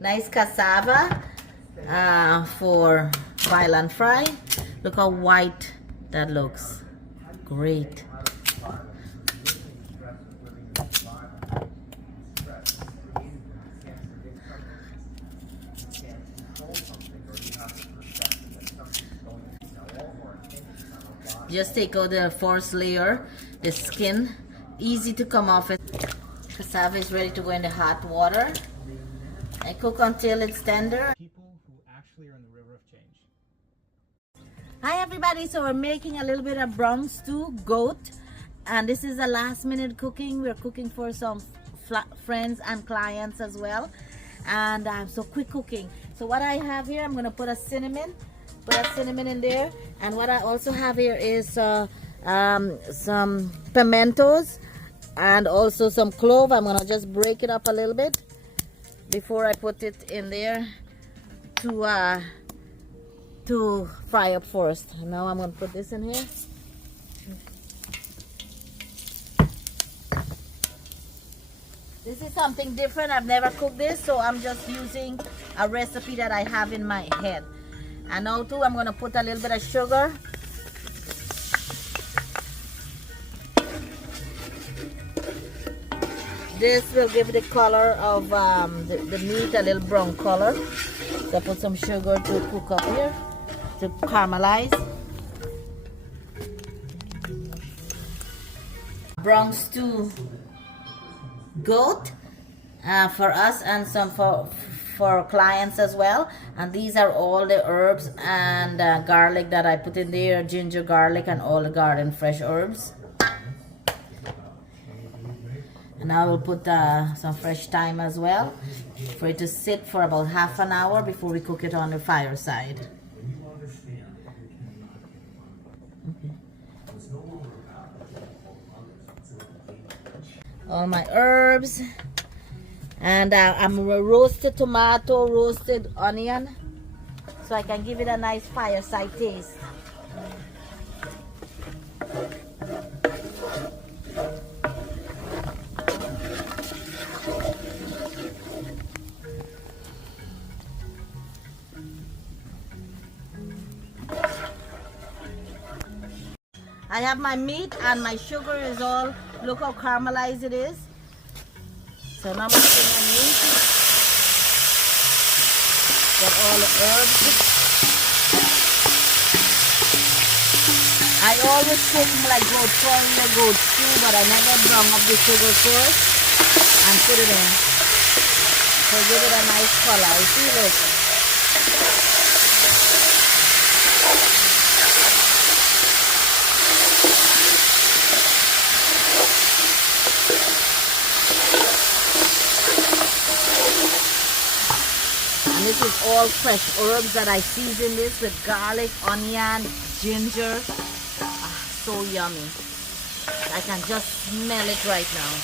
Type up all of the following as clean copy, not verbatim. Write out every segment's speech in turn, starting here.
Nice cassava for file and fry. Look how white that looks. Great. Just take out the first layer, the skin, easy to come off it. Cassava is ready to go in the hot water and cook until it's tender. People who actually are in the river of change. Hi everybody, so we're making a little bit of brown stew, goat, and this is a last minute cooking. We're cooking for some friends and clients as well, and so quick cooking. So what I have here, I'm gonna put a cinnamon in there, and what I also have here is some pimentos and also some clove. I'm gonna just break it up a little bit before I put it in there to fry up first. Now I'm gonna put this in here. This is something different. I've never cooked this, so I'm just using a recipe that I have in my head. And now too, I'm gonna put a little bit of sugar. This will give the color of the meat a little brown color. So I put some sugar to cook up here, to caramelize. Brown stew goat for us and some for clients as well. And these are all the herbs and garlic that I put in there, ginger, garlic, and all the garden fresh herbs. And I will put some fresh thyme as well for it to sit for about half an hour before we cook it on the fireside. All my herbs, and I'm roasted tomato, roasted onion, so I can give it a nice fireside taste. I have my meat and my sugar is all, look how caramelized it is. So now I'm going to put my meat. Get all the herbs. I always cook like goat curry or goat stew, but I never brown up the sugar first and put it in. So give it a nice color. You see, look. This is all fresh herbs that I season this with garlic, onion, ginger. So yummy. I can just smell it right now.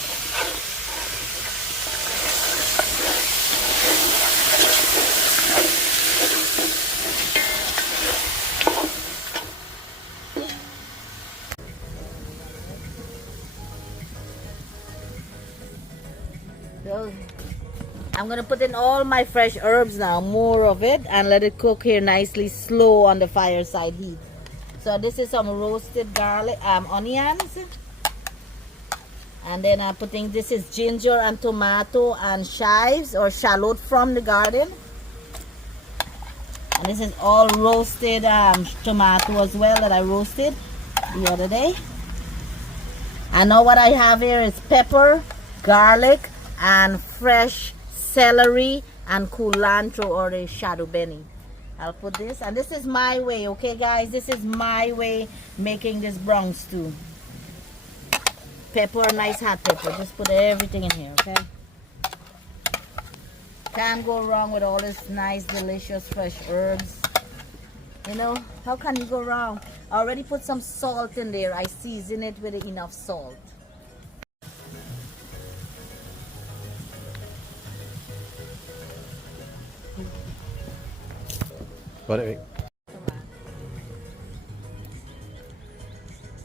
So, I'm gonna put in all my fresh herbs now, more of it, and let it cook here nicely slow on the fireside heat. So this is some roasted garlic, onions, and then I'm putting, this is ginger and tomato and chives or shallot from the garden, and this is all roasted tomato as well that I roasted the other day. And now what I have here is pepper, garlic, and fresh celery and culantro or the shadow benny. I'll put this, and this is my way, okay guys, this is my way making this brown stew. Pepper, nice hot pepper, just put everything in here, okay? Can't go wrong with all this nice delicious fresh herbs. You know, how can you go wrong? I already put some salt in there. I season it with enough salt.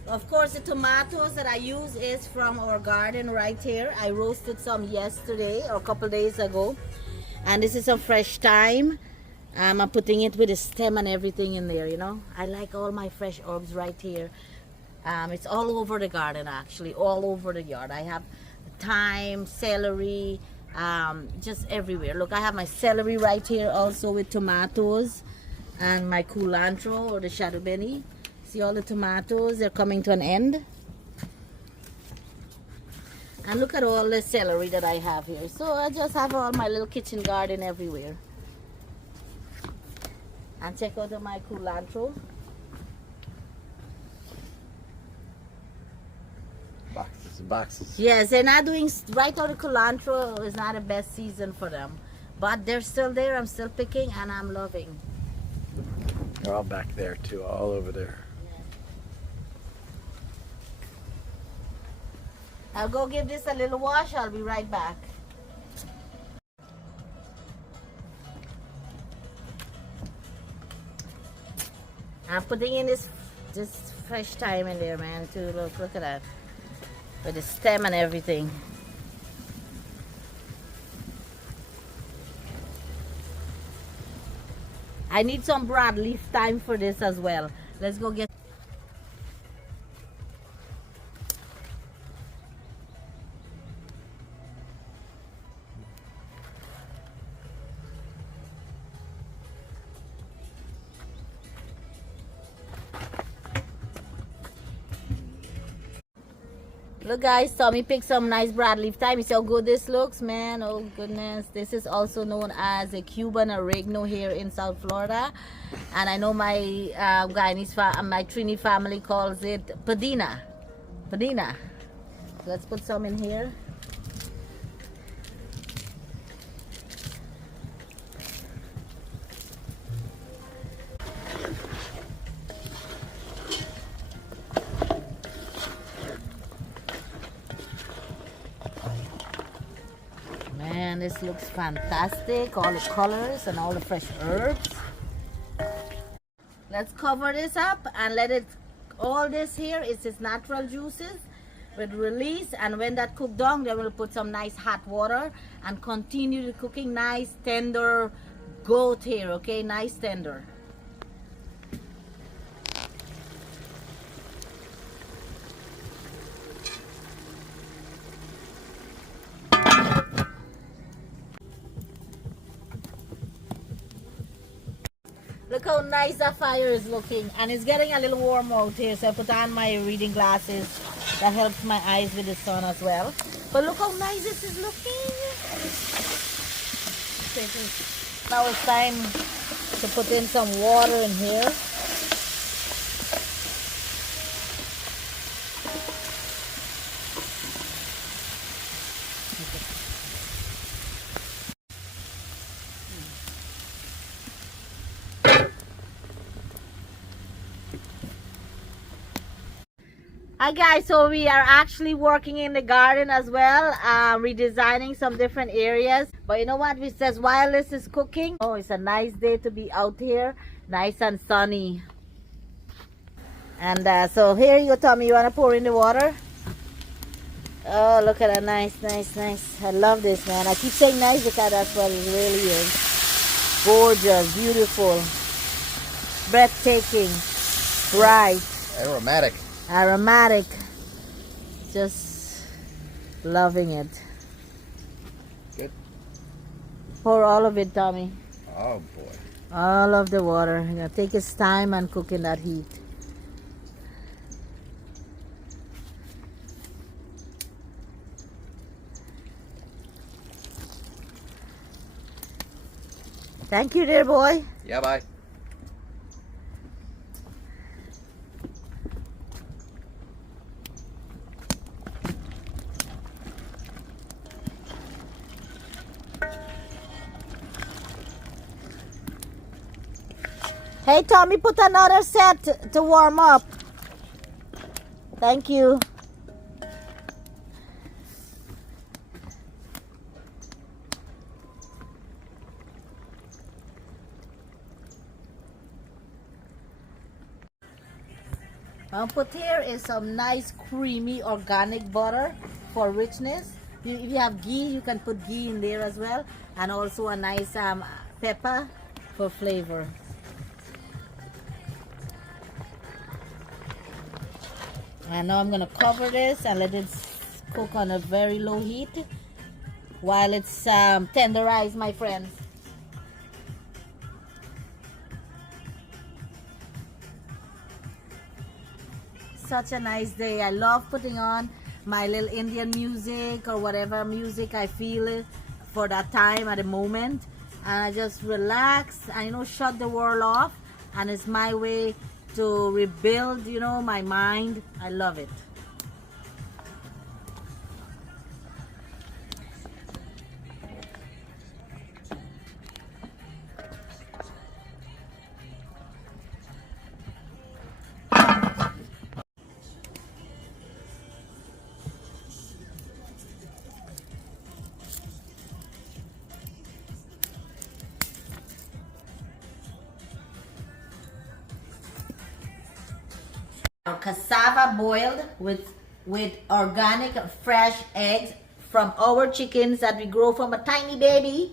Of course, the tomatoes that I use is from our garden right here. I roasted some yesterday or a couple days ago. And this is some fresh thyme. I'm putting it with the stem and everything in there, you know. I like all my fresh herbs right here. It's all over the garden, actually, all over the yard. I have thyme, celery, just everywhere. Look, I have my celery right here also with tomatoes and my culantro or the shadow benny. See all the tomatoes, they're coming to an end. And look at all the celery that I have here. So I just have all my little kitchen garden everywhere. And check out my culantro. Boxes and boxes. Yes, they're not doing, right now the culantro is not the best season for them. But they're still there, I'm still picking and I'm loving. They're all back there too, all over there. I'll go give this a little wash, I'll be right back. I'm putting in this fresh thyme in there, man, too. Look at that. With the stem and everything. I need some broadleaf thyme for this as well. Let's go get. Look guys, Tommy picked some nice broadleaf thyme. You see how good this looks, man. Oh goodness. This is also known as a Cuban oregano here in South Florida. And I know my Guyanese, my Trini family calls it padina. Padina. So let's put some in here. Man, this looks fantastic. All the colors and all the fresh herbs. Let's cover this up and let it, all this here is its natural juices with release. And when that cooked down, then we'll put some nice hot water and continue the cooking. Nice tender goat here, okay? Nice tender. Look how nice that fire is looking, and it's getting a little warm out here, so I put on my reading glasses. That helps my eyes with the sun as well. But look how nice this is looking. Now it's time to put in some water in here. Hi guys, so we are actually working in the garden as well, redesigning some different areas. But you know what, we says while this is cooking, oh, it's a nice day to be out here, nice and sunny. And so here you go, Tommy, you want to pour in the water? Oh, look at that, nice, nice, nice. I love this, man. I keep saying nice because that's what it really is. Gorgeous, beautiful, breathtaking, bright, Aromatic. aromatic. Just loving it. Good. Pour all of it, Tommy. Oh boy. All of the water. You know, take its time and cook in that heat. Thank you, dear boy. Yeah, bye. Hey, Tommy, put another set to warm up. Thank you. I'll put here is some nice creamy organic butter for richness. if you have ghee, you can put ghee in there as well, and also a nice pepper for flavor. And now I'm gonna cover this and let it cook on a very low heat while it's tenderized, my friends. Such a nice day. I love putting on my little Indian music or whatever music I feel for that time at the moment, and I just relax and, you know, shut the world off, and it's my way to rebuild, you know, my mind. I love it. Cassava boiled with organic fresh eggs from our chickens that we grow from a tiny baby.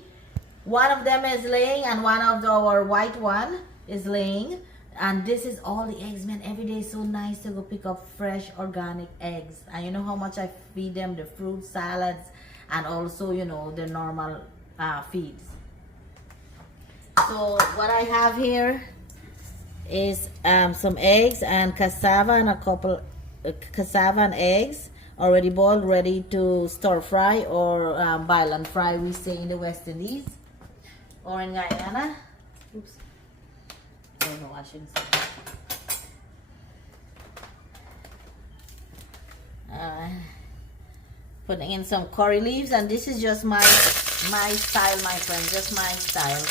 One of them is laying and one of our white one is laying, and this is all the eggs, man. Every day is so nice to go pick up fresh organic eggs, and you know how much I feed them the fruit salads and also, you know, the normal feeds. So what I have here is some eggs and cassava and a couple cassava and eggs already boiled, ready to stir fry or boil and fry, we say in the West Indies or in Guyana. Oops. Oh no, I shouldn't say that. Putting in some curry leaves, and this is just my style, my friend, just my style.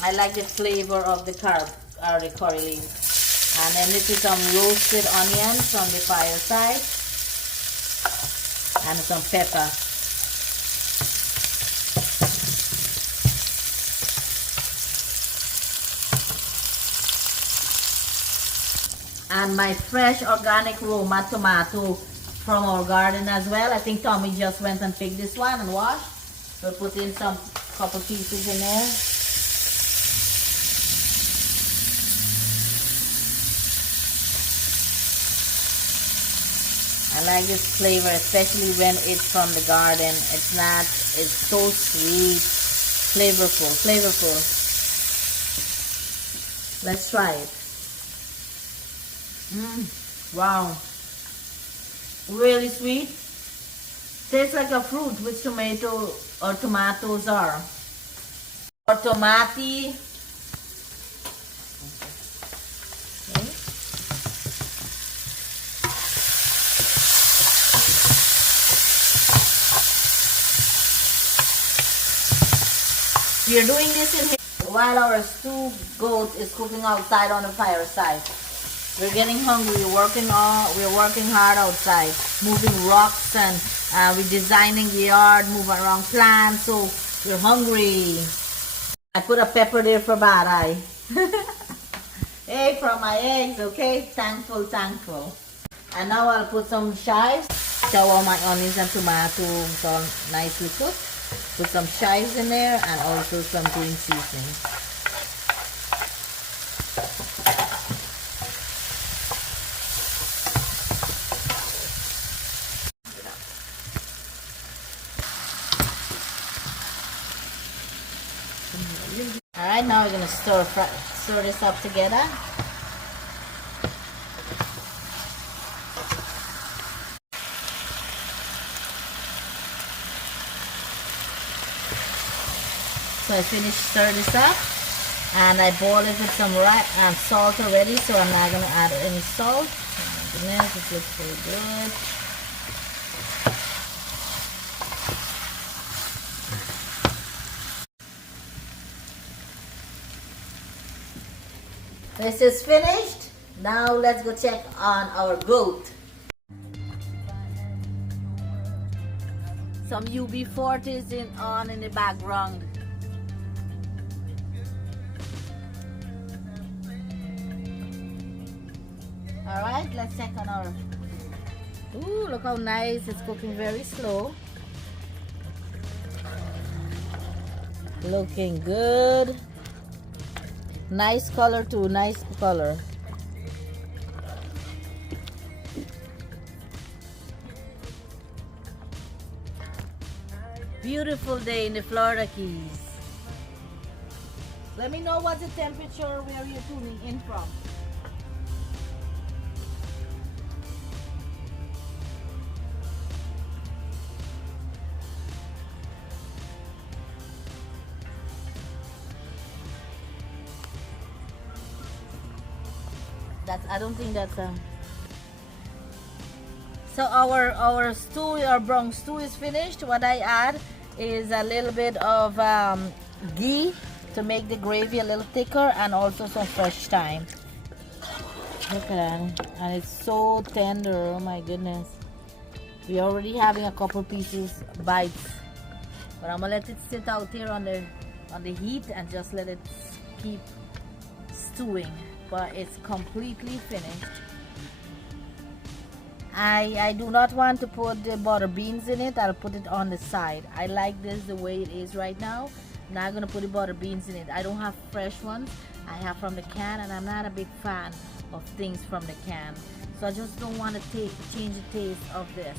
I like the flavor of the curry leaves. And then this is some roasted onions from the fireside and some pepper. And my fresh organic Roma tomato from our garden as well. I think Tommy just went and picked this one and washed. We'll put in some couple pieces in there. I like this flavor, especially when it's from the garden. It's so sweet, flavorful. Let's try it. Wow. Really sweet. Tastes like a fruit, which tomato or tomatoes are. Or tomati. We are doing this in here while our stew goat is cooking outside on the fireside. We're getting hungry. We're working hard outside, moving rocks, and we're designing the yard, moving around plants. So we're hungry. I put a pepper there for bad eye. Hey, from my eggs, okay? Thankful. And now I'll put some chives. So all my onions and tomatoes all nicely cooked. Put some chives in there and also some green seasoning. Alright, now we're going to stir this up together. So I finished stir this up, and I boiled it with some salt already, so I'm not going to add any salt. Oh my goodness, this looks so good. This is finished. Now let's go check on our goat. Some UB40s on in the background. Alright, let's check on our Ooh, look how nice. It's cooking very slow. Looking good. Nice color too, nice color. Beautiful day in the Florida Keys. Let me know what's the temperature where you're tuning in from. I don't think that's a. So our stew, our Bronx stew is finished. What I add is a little bit of ghee to make the gravy a little thicker, and also some fresh thyme. Look at that, and it's so tender. Oh my goodness! We're already having a couple pieces bites, but I'm gonna let it sit out here on the heat and just let it keep stewing. But it's completely finished. I do not want to put the butter beans in it. I'll put it on the side. I like this the way it is right now. I'm not gonna put the butter beans in it. I don't have fresh ones. I have from the can, and I'm not a big fan of things from the can. So I just don't want to change the taste of this.